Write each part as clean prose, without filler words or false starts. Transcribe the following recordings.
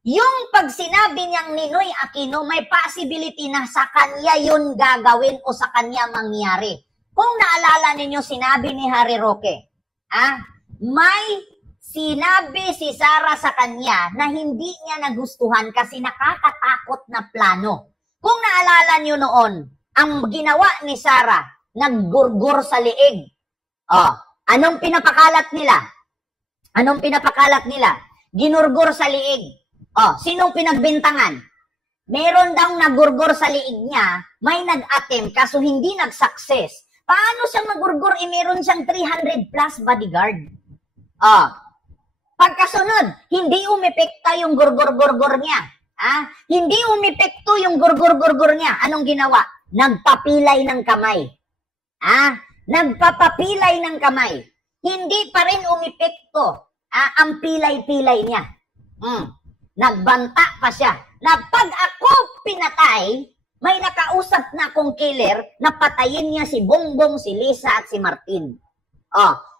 Yung pag sinabi niyang Ninoy Aquino, may possibility na sa kanya yun gagawin o sa kanya mangyari. Kung naalala ninyo, sinabi ni Harry Roque, may sinabi si Sara sa kanya na hindi niya nagustuhan kasi nakakatakot na plano. Kung naalala niyo noon, ang ginawa ni Sara, naggurgur sa liig. Anong pinapakalat nila? Ginurgur sa liig. Sinong pinagbintangan? Meron daw nagurgur sa liig niya, may nag-attempt, kaso hindi nag-success. Paano siya magurgur? Meron siyang 300 plus bodyguard. Pagkasunod, hindi umepekta yung gurgur-gurgur niya. Hindi umepekto yung gurgur-gurgur niya. Anong ginawa? Nagpapilay ng kamay. Nagpapapilay ng kamay. Hindi pa rin umepekto ang pilay-pilay niya. Nagbanta pa siya na pag ako pinatay, may nakausap na akong killer na patayin niya si Bongbong, si Lisa at si Martin.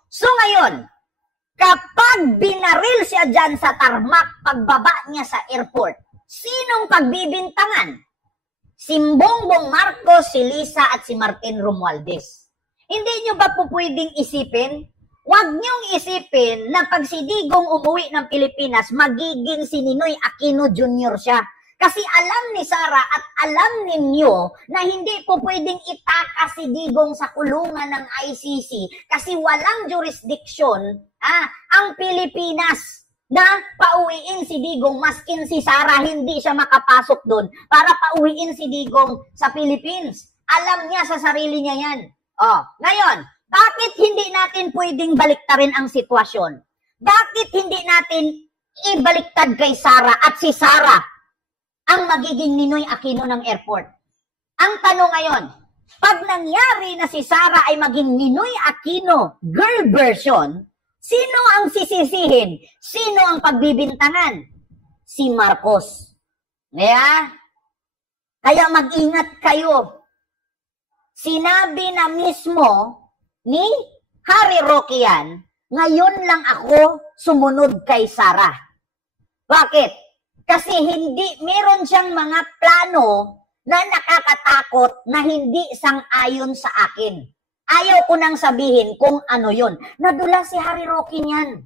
So ngayon, kapag binaril siya dyan sa tarmac, pagbaba niya sa airport, sinong pagbibintangan? Si Bongbong Marcos, si Lisa at si Martin Romualdez. Hindi nyo ba po pwedeng isipin? Huwag niyong isipin na pag si Digong umuwi ng Pilipinas, magiging si Ninoy Aquino Jr. siya. Kasi alam ni Sara at alam ninyo na hindi po pwedeng itakas si Digong sa kulungan ng ICC kasi walang jurisdiction ang Pilipinas na pauwiin si Digong, maskin si Sara hindi siya makapasok doon para pauwiin si Digong sa Philippines. Alam niya sa sarili niya yan. Ngayon, bakit hindi natin pwedeng baliktarin ang sitwasyon? Bakit hindi natin ibaliktad kay Sara at si Sara ang magiging Ninoy Aquino ng airport? Ang tanong ngayon, pag nangyari na si Sara ay maging Ninoy Aquino girl version, sino ang sisisihin? Sino ang pagbibintangan? Si Marcos. Kaya mag-ingat kayo. Sinabi na mismo ni Harry Roque yan, ngayon lang ako sumunod kay Sara. Bakit? Kasi meron siyang mga plano na nakakatakot na hindi sang-ayon sa akin. Ayaw ko nang sabihin kung ano yon. Nadula si Harry Roque niyan.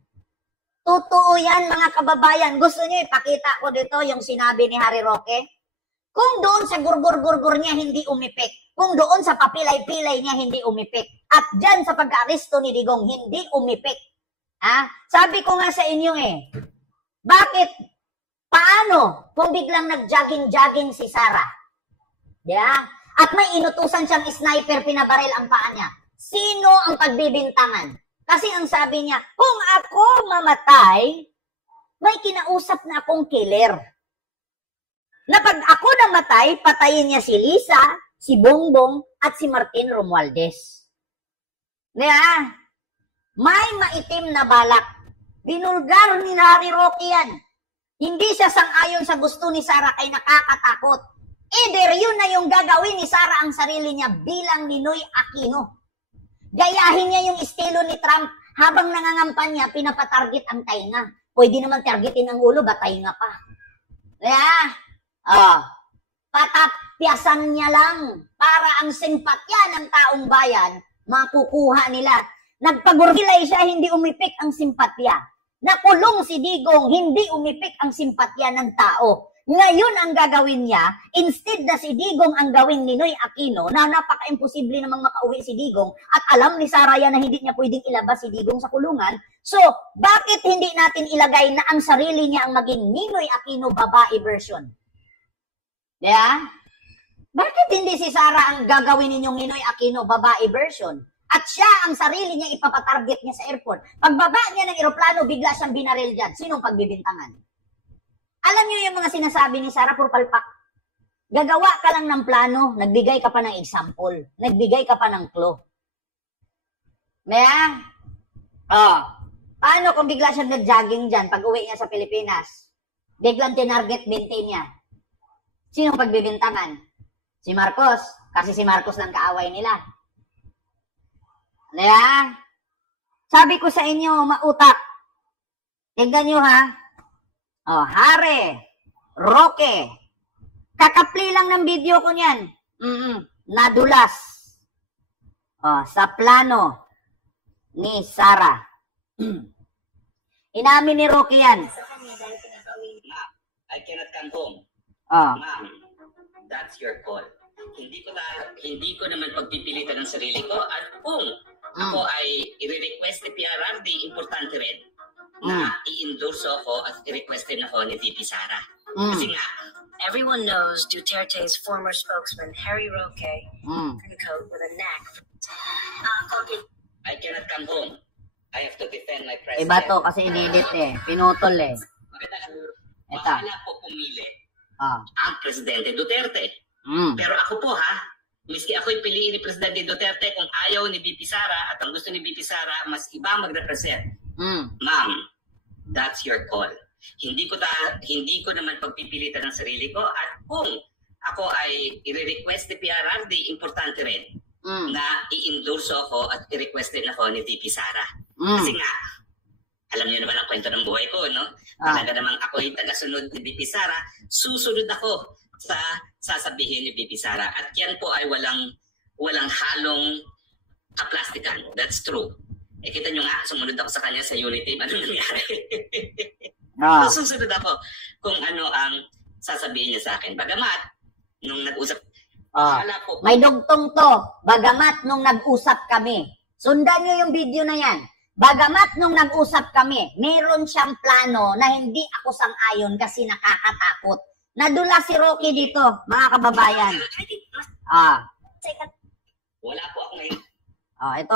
Totoo yan mga kababayan. Gusto niyo ipakita ko dito yung sinabi ni Harry Roque? Kung doon sa gurgur-gurgur niya hindi umipik, kung doon sa papilay-pilay niya hindi umipik, at dyan sa pagka-aresto ni Digong hindi umipik. Sabi ko nga sa inyo bakit? Paano kung biglang nag-jogging-jogging si Sara? At may inutusan siyang sniper, pinabaril ang paa niya. Sino ang pagbibintangan? Kasi ang sabi niya, kung ako mamatay, may kinausap na akong killer. Na pag ako namatay, patayin niya si Lisa, si Bongbong, at si Martin Romualdez. May maitim na balak. Binulgar ni Harry Roque yan. Hindi siya sang-ayon sa gusto ni Sara kay nakakatakot. Either yun na yung gagawin ni Sara ang sarili niya bilang Ninoy Aquino. Gayahin niya yung estilo ni Trump habang nangangampanya, pinapatarget ang tainga. Pwede naman targetin ang ulo, ba tainga pa? Patapyasan niya lang para ang simpatya ng taong bayan makukuha nila. Nagpagurgilay siya, hindi umipik ang simpatya. Nakulong si Digong, hindi umipik ang simpatya ng tao. Ngayon ang gagawin niya, instead na si Digong ang gawing Ninoy Aquino, na napaka-imposible namang makauwi si Digong, at alam ni Saraya na hindi niya pwedeng ilabas si Digong sa kulungan, so bakit hindi natin ilagay na ang sarili niya ang maging Ninoy Aquino babae version? Bakit hindi si Sara ang gagawin ninyong Ninoy Aquino babae version? At siya ang sarili niya ipapatarget niya sa airport. Pagbaba niya ng eroplano, bigla siyang binaril dyan. Sinong pagbibintangan? Alam niyo yung mga sinasabi ni Sara, puro palpak. Gagawa ka lang ng plano, nagbigay ka pa ng example, nagbigay ka pa ng clue. Paano kung bigla siyang nag-jogging dyan pag uwi niya sa Pilipinas? Biglang tinarget binte niya. Sinong pagbibintangan? Si Marcos. Kasi si Marcos lang kaaway nila. Sabi ko sa inyo, mautak. Tingnan nyo Oh, Harry Roque. Kakapli lang ng video ko niyan. Nadulas. Oh, sa plano ni Sara. Inamin ni Roque yan. I cannot come home. Oh. Ma'am, that's your call. Hindi ko naman pagpipilitan ng sarili ko at kung ako ay i-request ni PRRD, importante rin na i-endorse ako at i-request din ako ni VP Sara. Kasi nga, everyone knows Duterte's former spokesman, Harry Roque, turncoat with a knack for I cannot come home. I have to defend my president. Iba to kasi inilit eh. Pinutol eh. Bahala po pumili ang Presidente Duterte. Pero ako po miski ako'y piliin ni Presidente Duterte kung ayaw ni VP Sara at ang gusto ni VP Sara, mas iba mag-represent. Ma'am, that's your call. Hindi ko naman pagpipilitan ng sarili ko at kung ako ay i-request ni PRRD, importante rin na i-endorse ako at i-request din ako ni VP Sara. Kasi nga, alam niyo naman ang kwento ng buhay ko, no? Talaga namang ako'y tagasunod ni VP Sara, susunod ako sa sasabihin ni VP Sara. At yan po ay walang halong kaplastikan. That's true. Eh, kita nyo nga, sumunod ako sa kanya sa Unity. Ano nangyari? So, susunod ako kung ano ang sasabihin niya sa akin. Bagamat, nung nag-usap, po, may dugtong to. Bagamat nung nag-usap kami. Sundan niyo yung video na yan. Bagamat nung nag-usap kami, meron siyang plano na hindi ako sang-ayon kasi nakakatakot. Nadula si Roque dito, mga kababayan. Wala po ako ngayon. Ito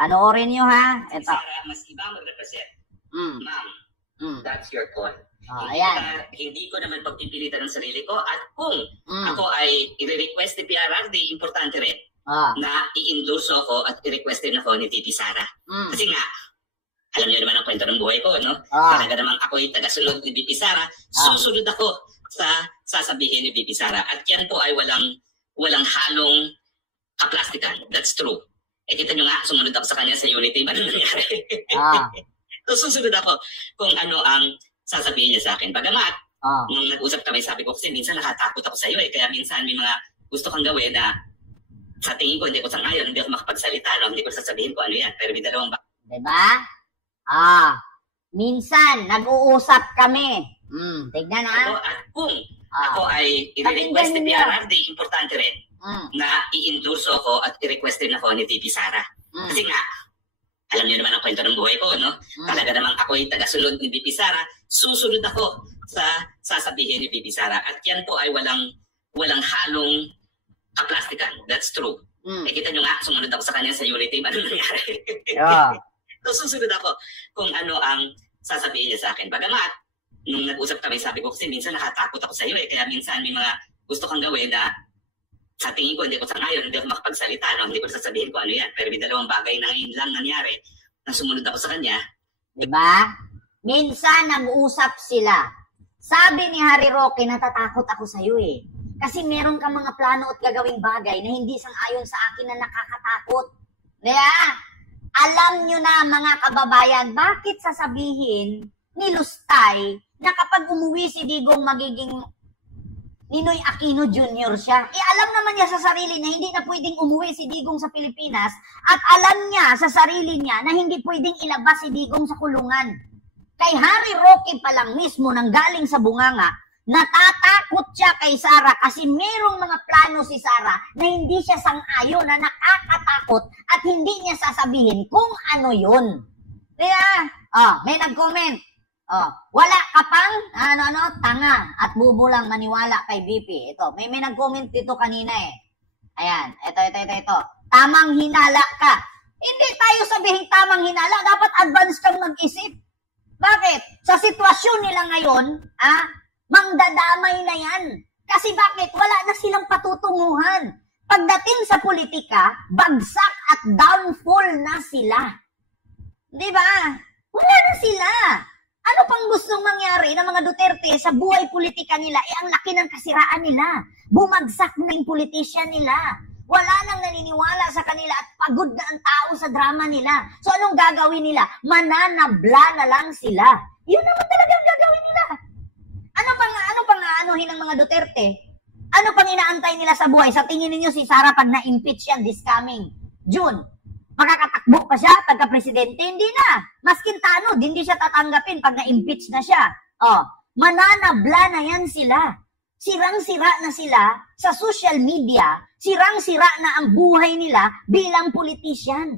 panoorin nyo Ito. Sara, mas iba mag-represent. Ma'am, that's your call. Ayan. Hindi ko naman pagpipilitan ng sarili ko at kung ako ay i-request ni PRRD, importante rin na i-endorse ako at i-request din ako ni VP Sara. Kasi nga, alam niyo naman ang kwento ng buhay ko, no? Talaga namang ako'y tagasunod ni VP Sara, susunod ako sa sasabihin ni VP Sara. At yan po ay walang halong kaplastikan. That's true. Eh, kita nyo nga, sumunod ako sa kanya sa Unity. Ano nangyari? So, susunod ako kung ano ang sasabihin niya sa akin. Bagamat, nung nag-usap kami, sabi ko, kasi minsan nakatakot ako sa iyo eh. Kaya minsan may mga gusto kang gawin na sa tingin ko, hindi ko sang-ayon, hindi ako makapagsalita, no? Hindi ko sasabihin ko ano yan. Pero may dalawang diba? Minsan, nag-uusap kami. Tignan At kung ako ay i-request ni PRRD, importante rin na i-endorse ako at i-request din ako ni VP Sara. Kasi nga, alam niyo naman ang kwento ng buhay ko, no? Talaga namang ako'y tagasunod ni VP Sara, susunod ako sa sasabihin ni VP Sara. At yan po ay walang halong kaplastikan. That's true. Eh, kita nyo nga, sumunod ako sa kanya sa Unity. Ano nangyari? So, susunod ako kung ano ang sasabihin niya sa akin. Bagamat, nung nag-usap kami, sabi ko, kasi minsan nakatakot ako sa iyo eh. Kaya minsan may mga gusto kang gawin na sa tingin ko, hindi ko sang-ayon, hindi ako makapagsalita, no? Hindi ko sasabihin ko ano yan. Pero may dalawang bagay na ngayon lang nangyari na sumunod ako sa kanya. Diba? Minsan nag-uusap sila. Sabi ni Harry Roque, natatakot ako sa iyo eh. Kasi meron kang mga plano at gagawing bagay na hindi sang-ayon sa akin na nakakatakot. Diba? Alam nyo na mga kababayan, bakit sasabihin ni Lustay na kapag umuwi si Digong magiging Ninoy Aquino Jr. siya? Alam naman niya sa sarili na hindi na pwedeng umuwi si Digong sa Pilipinas at alam niya sa sarili niya na hindi pwedeng ilabas si Digong sa kulungan. Kay Harry Roque pa lang mismo nang galing sa bunganga, natatakot siya kay Sara kasi merong mga plano si Sara na hindi siya sang-ayon, na nakakatakot at hindi niya sasabihin kung ano yun. Kaya, may nag-comment. Wala ka pang, tanga at bubulang maniwala kay VP. Ito, may nag-comment dito kanina eh. Ayan, ito. Tamang hinala ka. Hindi tayo sabihin tamang hinala, dapat advance kang mag-isip. Bakit? Sa sitwasyon nila ngayon, mangdadamay na yan. Kasi bakit? Wala na silang patutunguhan. Pagdating sa politika, bagsak at downfall na sila. Diba? Wala na sila. Ano pang gustong mangyari ng mga Duterte sa buhay politika nila? Ang laki ng kasiraan nila. Bumagsak na yung politician nila. Wala nang naniniwala sa kanila at pagod na ang tao sa drama nila. So anong gagawin nila? Mananabla na lang sila. Yun naman talaga ang gagawin nila. anuhin ng mga Duterte, ano pang inaantay nila sa buhay? Sa tingin ninyo si Sara pag na-impeach yan this coming June, makakatakbo pa siya pagka-presidente? Hindi na. Maskin tanod, hindi siya tatanggapin pag na-impeach na siya. Mananabla na yan sila. Sirang-sira na sila sa social media. Sirang-sira na ang buhay nila bilang politician.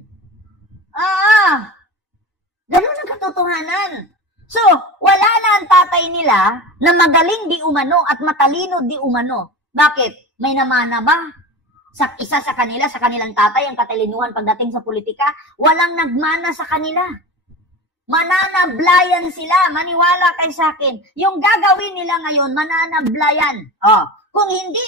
Ganun ang katotohanan. So, wala na ang tatay nila na magaling di umano at matalino di umano. Bakit? May namana ba? Sa isa sa kanila, sa kanilang tatay, ang katalinuhan pagdating sa politika, walang nagmana sa kanila. Mananablayan sila. Maniwala kay sa akin. Yung gagawin nila ngayon, mananablayan. Kung hindi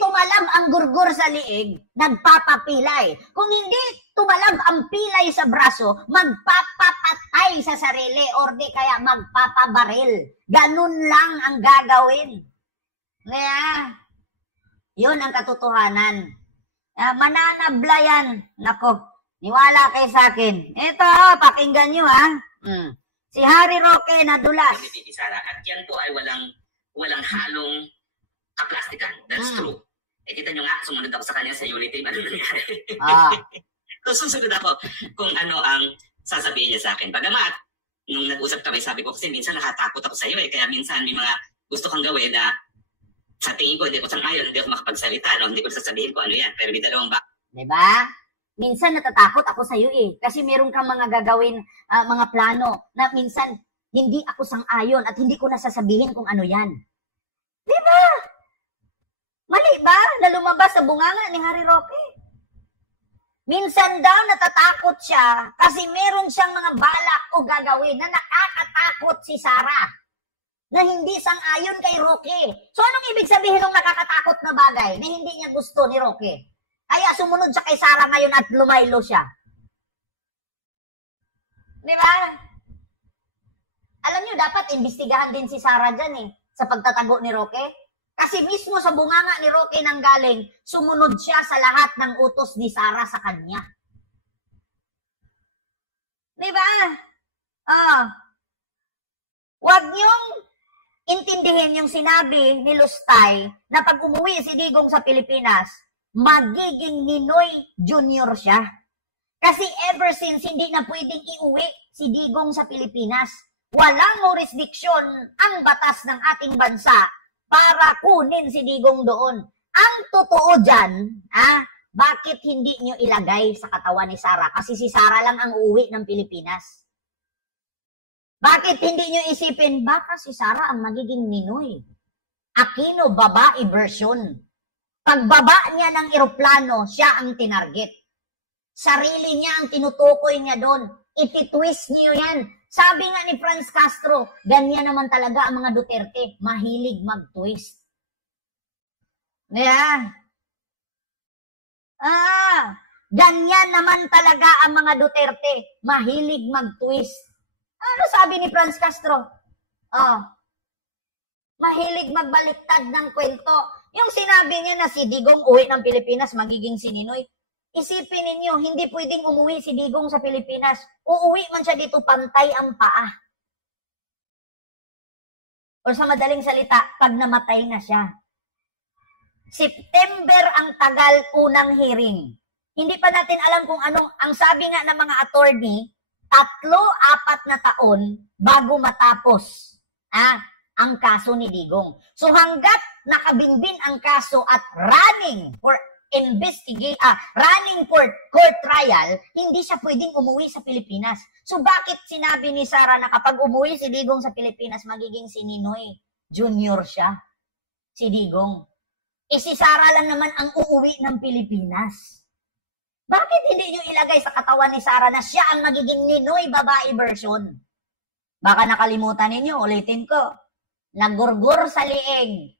tumalab ang gurgur sa liig, nagpapapilay. Kung hindi tumalab ang pilay sa braso, magpapapatay sa sarili or di kaya magpapabaril. Ganun lang ang gagawin. Yun ang katotohanan. Mananablayan. Nako, niwala kay sa akin. Ito, pakinggan nyo Si Harry Roque nadulas. At yan po ay walang halong kaplastikan. That's true. Kita nyo nga, sumunod ako sa kanya sa Unity. Ano nangyari? So, susunod ako kung ano ang sasabihin niya sa akin. Bagamat, nung nag-usap kami, sabi ko kasi minsan nakatakot ako sa iyo Kaya minsan may mga gusto kang gawin na sa tingin ko, hindi ko sang-ayon, hindi ako makapagsalita, hindi ko sasabihin ko ano yan. Pero may dalawang ba? Diba? Minsan natatakot ako sa iyo Kasi meron kang mga gagawin, mga plano na minsan hindi ako sang-ayon at hindi ko nasasabihin kung ano yan. Diba? Mali ba na lumabas sa bunganga ni Harry Roque? Minsan daw natatakot siya kasi meron siyang mga balak o gagawin na nakakatakot si Sara na hindi sang-ayon kay Roque. So anong ibig sabihin ng nakakatakot na bagay na hindi niya gusto ni Roque? Kaya sumunod siya kay Sara ngayon at lumaylo siya. Di ba? Alam niyo, dapat imbestigahan din si Sara dyan sa pagtatago ni Roque. Kasi mismo sa bunganga ni Roque nang galing, sumunod siya sa lahat ng utos ni Sara sa kanya. Diba? Huwag niyong intindihin yung sinabi ni Lustay na pag umuwi si Digong sa Pilipinas, magiging Ninoy Junior siya. Kasi ever since hindi na pwedeng iuwi si Digong sa Pilipinas, walang jurisdiction ang batas ng ating bansa para kunin si Digong doon. Ang totoo dyan, bakit hindi nyo ilagay sa katawan ni Sara? Kasi si Sara lang ang uuwi ng Pilipinas. Bakit hindi nyo isipin, baka si Sara ang magiging Ninoy? Aquino, babae version. Pagbaba niya ng eroplano, siya ang tinarget. Sarili niya ang tinutukoy niya doon. Ititwist niyo yan. Sabi nga ni Franz Castro, ganyan naman talaga ang mga Duterte, mahilig mag-twist. Ganyan naman talaga ang mga Duterte, mahilig mag-twist. Ano sabi ni Franz Castro? Mahilig magbaliktad ng kwento. Yung sinabi niya na si Digong uwi ng Pilipinas, magiging si Ninoy. Isipin ninyo, hindi pwedeng umuwi si Digong sa Pilipinas. Uuwi man siya dito, pantay ang paa. O sa madaling salita, pag namatay na siya. September ang tagal unang hearing. Hindi pa natin alam kung anong, ang sabi nga ng mga attorney, 3-4 na taon bago matapos ang kaso ni Digong. So hanggat nakabinbin ang kaso at running for court trial, hindi siya pwedeng umuwi sa Pilipinas. So bakit sinabi ni Sara na kapag umuwi si Digong sa Pilipinas, magiging si Ninoy Junior siya? Si Digong. Si Sara lang naman ang uuwi ng Pilipinas. Bakit hindi nyo ilagay sa katawan ni Sara na siya ang magiging Ninoy babae version? Baka nakalimutan ninyo, ulitin ko. Nagurgur sa liig.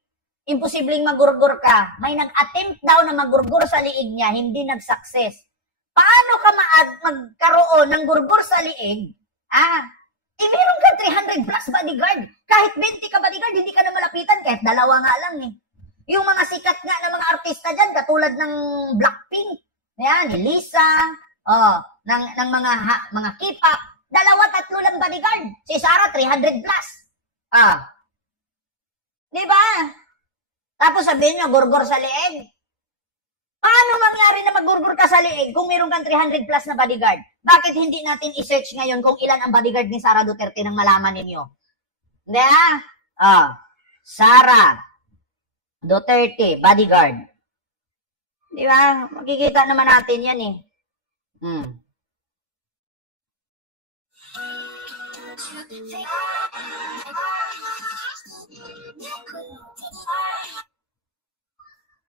Imposibleng magurgur ka. May nag-attempt daw na magurgur sa liig niya, hindi nag-success. Paano ka magkaroon ng gurgur sa liig? Meron ka 300 plus bodyguard. Kahit 20 ka bodyguard, hindi ka na malapitan. Kahit 2 nga lang Yung mga sikat nga na mga artista dyan, katulad ng Blackpink, ni Lisa, ng mga K-pop, 2-3 lang bodyguard. Si Sara, 300 plus. Di ba? Tapos sabihin nyo, gurgur sa leeg. Paano mangyari na magurgur ka sa leeg kung meron kang 300 plus na bodyguard? Bakit hindi natin i-search ngayon kung ilan ang bodyguard ni Sara Duterte nang malaman ninyo? Hindi Sara Duterte, bodyguard. Di ba? Makikita naman natin yan eh.